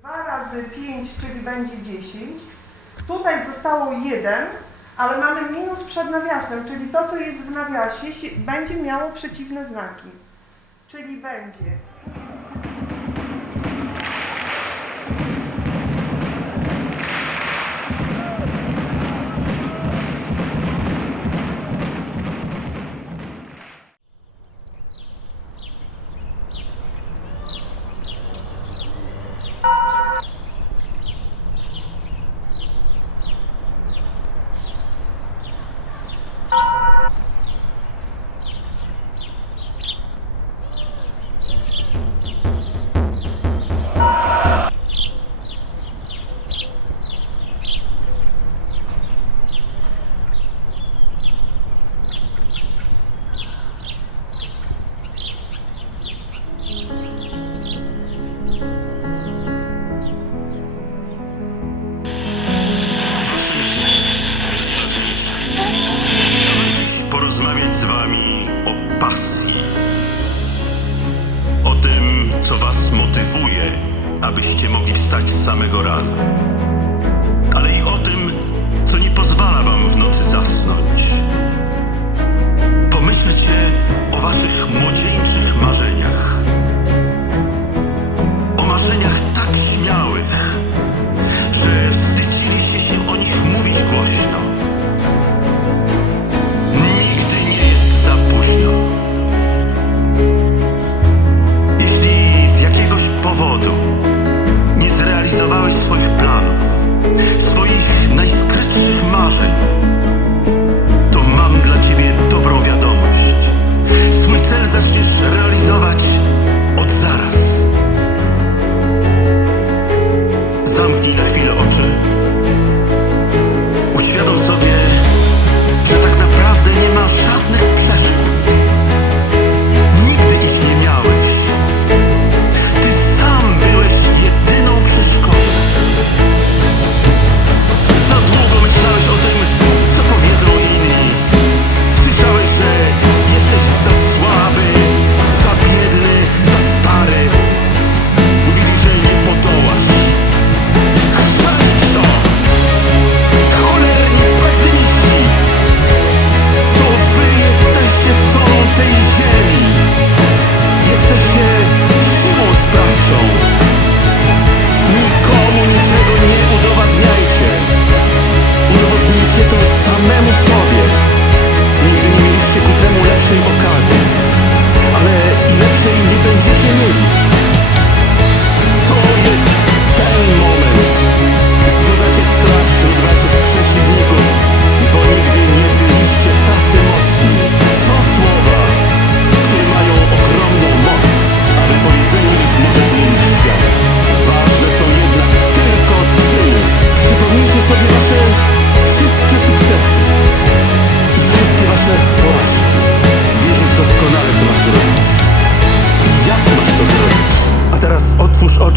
2 razy 5, czyli będzie 10. Tutaj zostało 1, ale mamy minus przed nawiasem, czyli to, co jest w nawiasie, będzie miało przeciwne znaki. Czyli będzie porozmawiać z Wami o pasji. O tym, co Was motywuje, abyście mogli wstać z samego rana.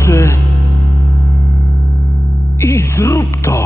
oczy i zrób to.